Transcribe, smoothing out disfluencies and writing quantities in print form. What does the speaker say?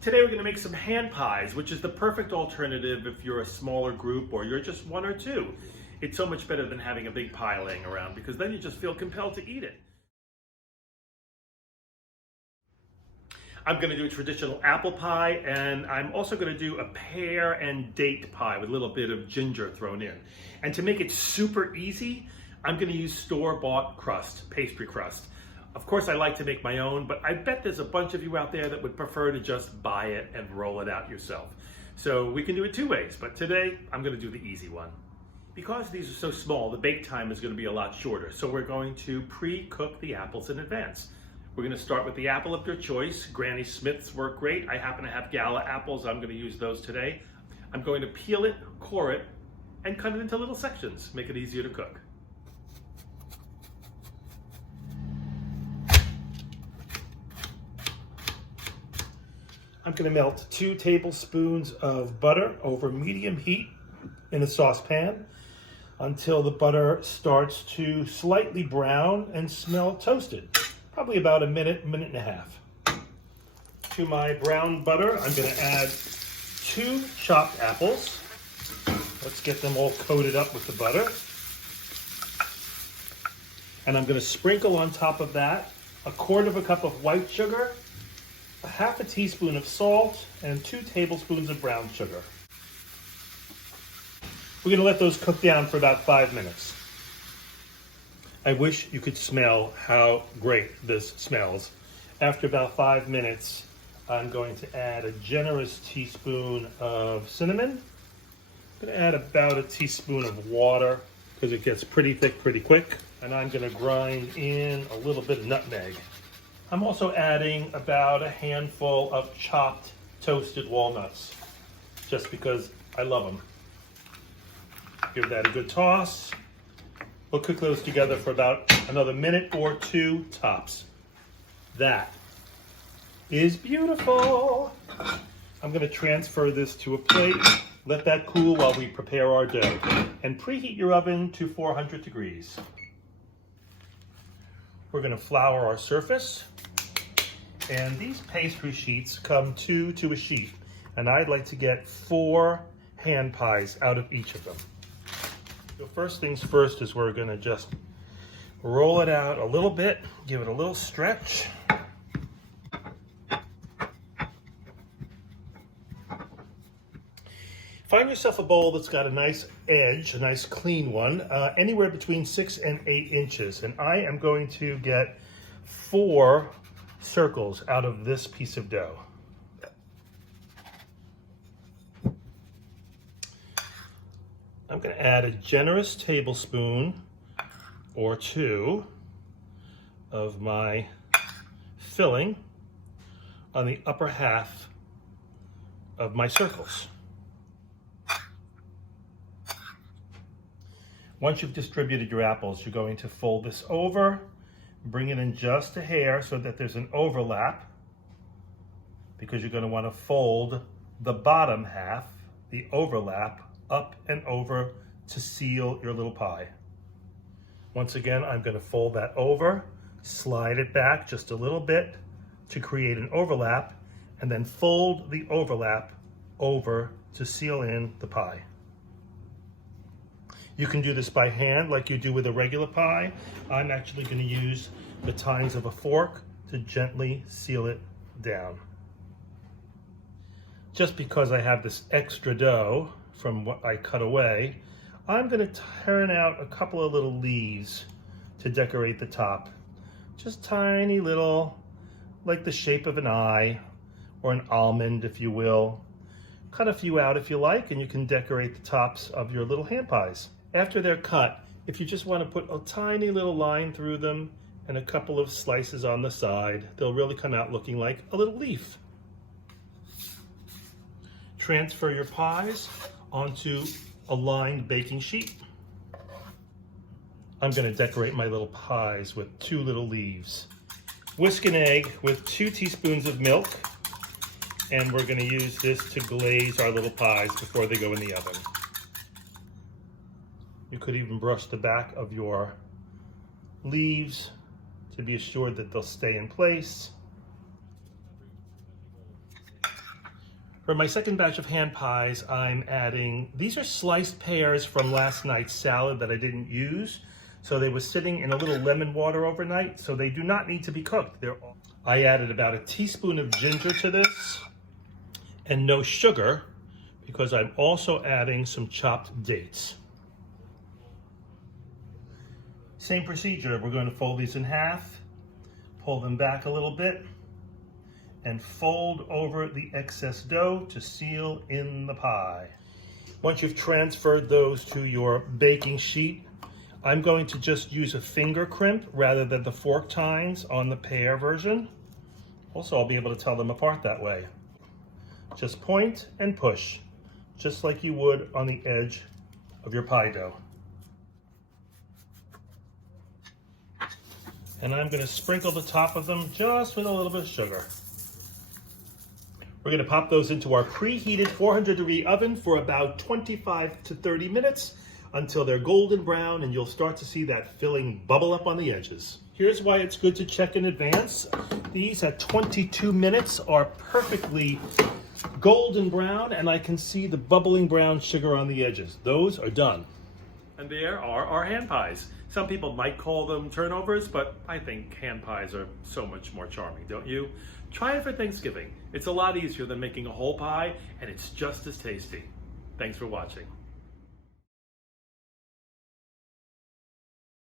Today we're going to make some hand pies, which is the perfect alternative if you're a smaller group or you're just one or two. It's so much better than having a big pie laying around because then you just feel compelled to eat it. I'm going to do a traditional apple pie, and I'm also going to do a pear and date pie with a little bit of ginger thrown in. And to make it super easy, I'm going to use store-bought crust, pastry crust. Of course, I like to make my own, but I bet there's a bunch of you out there that would prefer to just buy it and roll it out yourself. So we can do it two ways, but today I'm going to do the easy one. Because these are so small, the bake time is going to be a lot shorter, so we're going to pre-cook the apples in advance. We're going to start with the apple of your choice. Granny Smiths work great. I happen to have Gala apples. I'm going to use those today. I'm going to peel it, core it, and cut it into little sections. Make it easier to cook. I'm going to melt 2 tablespoons of butter over medium heat in a saucepan until the butter starts to slightly brown and smell toasted. Probably about a minute, minute and a half. To my brown butter, I'm going to add 2 chopped apples. Let's get them all coated up with the butter. And I'm going to sprinkle on top of that 1/4 cup of white sugar, 1/2 teaspoon of salt, and 2 tablespoons of brown sugar. We're going to let those cook down for about 5 minutes. I wish you could smell how great this smells. After about 5 minutes, I'm going to add a generous teaspoon of cinnamon. I'm going to add about a teaspoon of water because it gets pretty thick pretty quick. And I'm going to grind in a little bit of nutmeg. I'm also adding about a handful of chopped toasted walnuts, just because I love them. Give that a good toss. We'll cook those together for about another minute or 2 tops. That is beautiful. I'm going to transfer this to a plate. Let that cool while we prepare our dough. And preheat your oven to 400 degrees. We're going to flour our surface. And these pastry sheets come 2 to a sheet. And I'd like to get 4 hand pies out of each of them. So first things first is we're going to just roll it out a little bit, give it a little stretch. Find yourself a bowl that's got a nice edge, a nice clean one, anywhere between 6 and 8 inches. And I am going to get 4 circles out of this piece of dough. I'm going to add a generous tablespoon or 2 of my filling on the upper half of my circles. Once you've distributed your apples, you're going to fold this over, bring it in just a hair so that there's an overlap, because you're going to want to fold the bottom half, the overlap, up and over to seal your little pie. Once again, I'm going to fold that over, slide it back just a little bit to create an overlap, and then fold the overlap over to seal in the pie. You can do this by hand like you do with a regular pie. I'm actually going to use the tines of a fork to gently seal it down. Just because I have this extra dough from what I cut away, I'm going to turn out a couple of little leaves to decorate the top. Just tiny little, like the shape of an eye or an almond, if you will. Cut a few out if you like, and you can decorate the tops of your little hand pies. After they're cut, if you just want to put a tiny little line through them and a couple of slices on the side, they'll really come out looking like a little leaf. Transfer your pies onto a lined baking sheet. I'm going to decorate my little pies with 2 little leaves. Whisk an egg with 2 teaspoons of milk, and we're going to use this to glaze our little pies before they go in the oven. You could even brush the back of your leaves to be assured that they'll stay in place. For my second batch of hand pies, I'm adding, these are sliced pears from last night's salad that I didn't use. So they were sitting in a little lemon water overnight, so they do not need to be cooked. I added about a teaspoon of ginger to this and no sugar because I'm also adding some chopped dates. Same procedure, we're going to fold these in half, pull them back a little bit, and fold over the excess dough to seal in the pie. Once you've transferred those to your baking sheet, I'm going to just use a finger crimp rather than the fork tines on the pear version. Also, I'll be able to tell them apart that way. Just point and push, just like you would on the edge of your pie dough. And I'm going to sprinkle the top of them just with a little bit of sugar. We're going to pop those into our preheated 400-degree oven for about 25 to 30 minutes until they're golden brown and you'll start to see that filling bubble up on the edges. Here's why it's good to check in advance. These at 22 minutes are perfectly golden brown and I can see the bubbling brown sugar on the edges. Those are done. And there are our hand pies. Some people might call them turnovers, but I think hand pies are so much more charming, don't you? Try it for Thanksgiving. It's a lot easier than making a whole pie, and it's just as tasty. Thanks for watching.